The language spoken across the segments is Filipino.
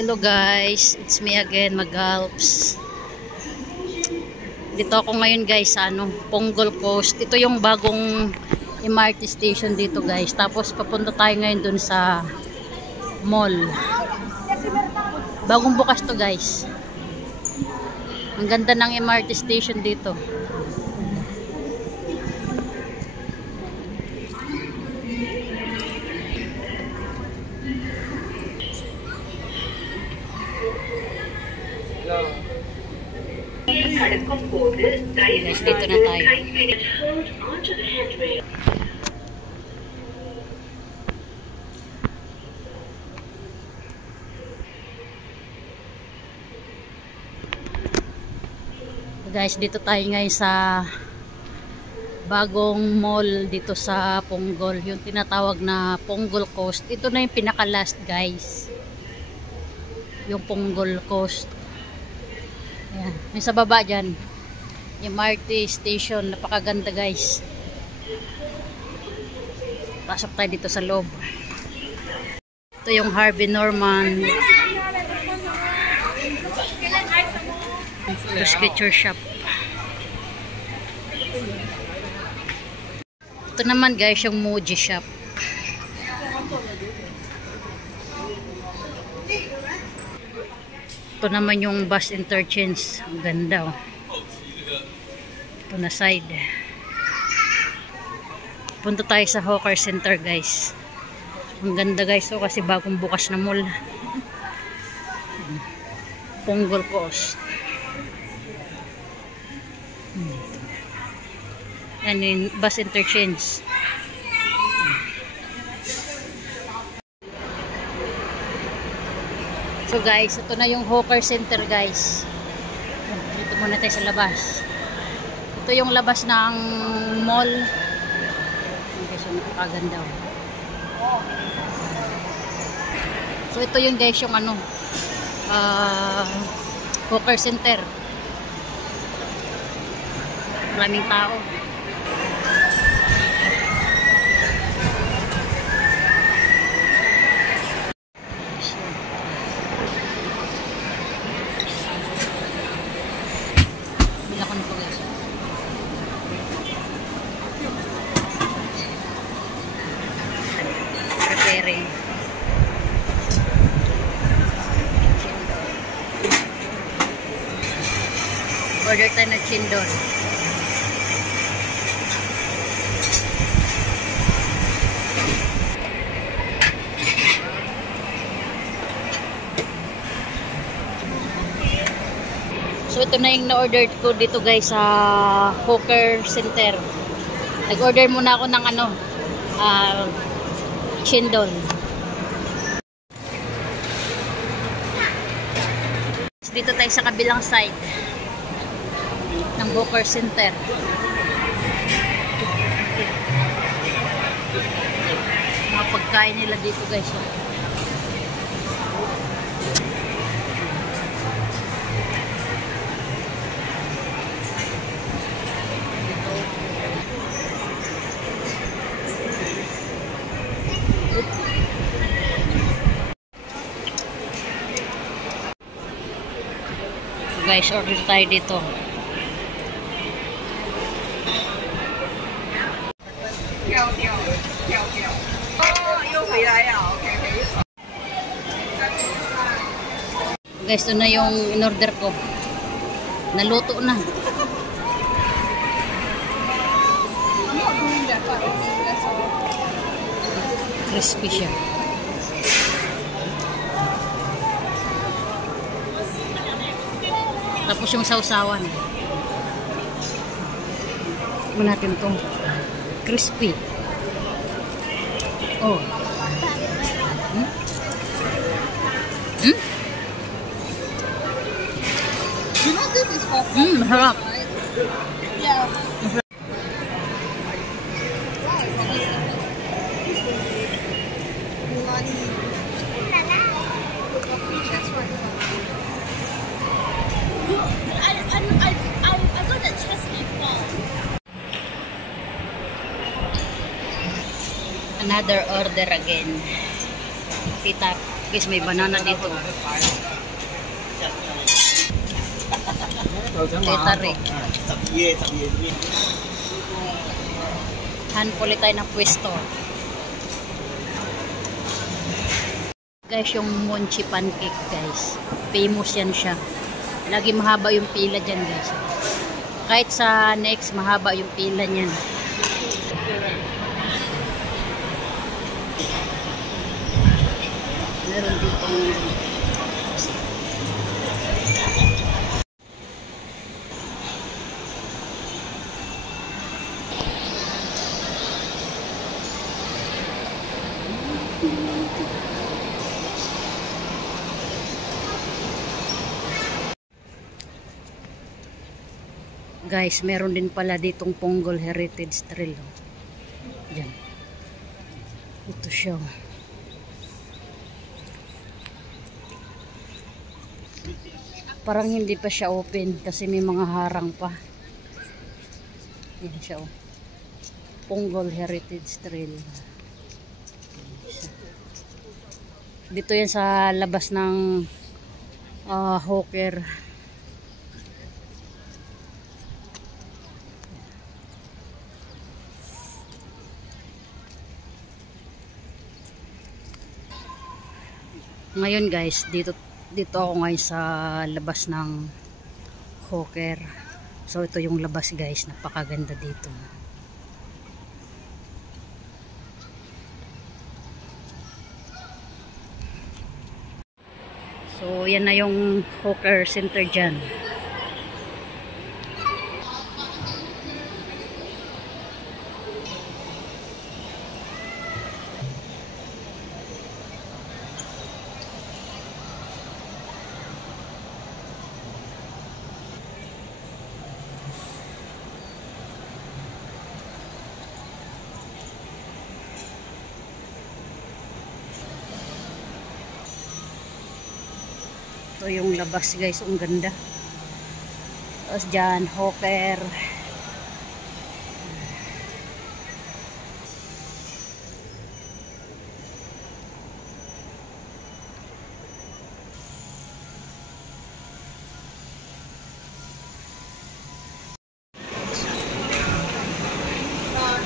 Hello guys, it's me again, Magalps. Dito ako ngayon guys sa Ponggol Coast. Ito yung bagong MRT station dito guys. Tapos papunta tayo ngayon dun sa mall. Bagong bukas to guys. Ang ganda ng MRT station dito. Guys, dito na tayo. Guys, dito tayo ngayon sa bagong mall dito sa Ponggol, yung tinatawag na Ponggol Coast. Ito na yung pinaka-last guys, yung Ponggol Coast. Ayan, yung sa baba dyan, yung MRT station, napakaganda guys. Pasok tayo dito sa loob. Ito yung Harvey Norman Sketcher Shop. Ito naman guys yung Muji Shop. Ito naman yung bus interchange. Ang ganda oh. Ito na side. Punta tayo sa Hawker Center guys. Ang ganda guys oh, kasi bagong bukas na mall. Ponggol Coast. Yan yung bus interchange. So guys, ito na yung Hawker Center guys. Dito muna tayo sa labas. Ito yung labas ng mall. Guys, yung napakaganda. So ito yung guys yung Hawker Center. Maraming tao. Preparing. Order tayo ng chindon. So ito na yung na-order ko dito guys sa Hawker Center. Nag-order muna ako ng chindon. Dito tayo sa kabilang side ng Hawker Center. Mga pagkain nila dito guys. Guys, order tayo dito. Guys, ito na yung in-order ko. Naluto na. Crispy siya. Tapos yung sausawan. Tignan natin itong crispy. Oh. You know this is for food, Harap. right? Yeah. I got a chest before. Another order again. Tita Guys, may banana dito. Tetare. Handful tayo ng pwesto. Guys, yung mochi pancake guys. Famous yan siya. Lagi mahaba yung pila dyan guys. Kahit sa next, mahaba yung pila niyan. Meron dito. Guys, meron din pala ditong Ponggol Heritage Trail. Diyan. Ito siya. Parang hindi pa siya open kasi may mga harang pa. Yan siya. Ponggol Heritage Trail. Dito yan sa labas ng Hawker. Ngayon guys, dito ako ngayon sa labas ng Hawker. So ito yung labas guys, napakaganda dito. So yan na yung Hawker Center dyan. Ito yung labas guys, ang ganda. Tapos dyan, Hawker.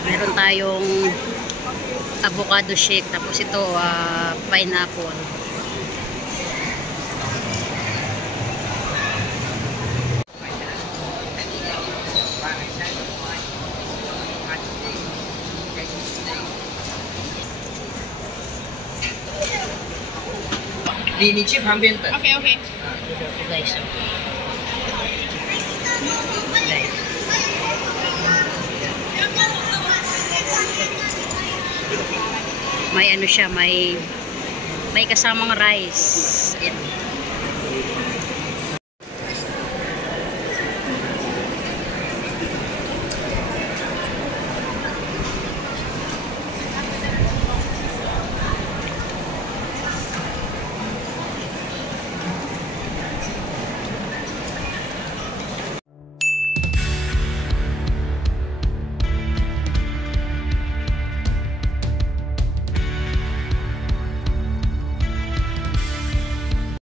Meron tayong avocado shake. Tapos ito, pineapple.你去旁边等。 Okay, okay. Guys, may ano siya, may kasamang rice. Yan.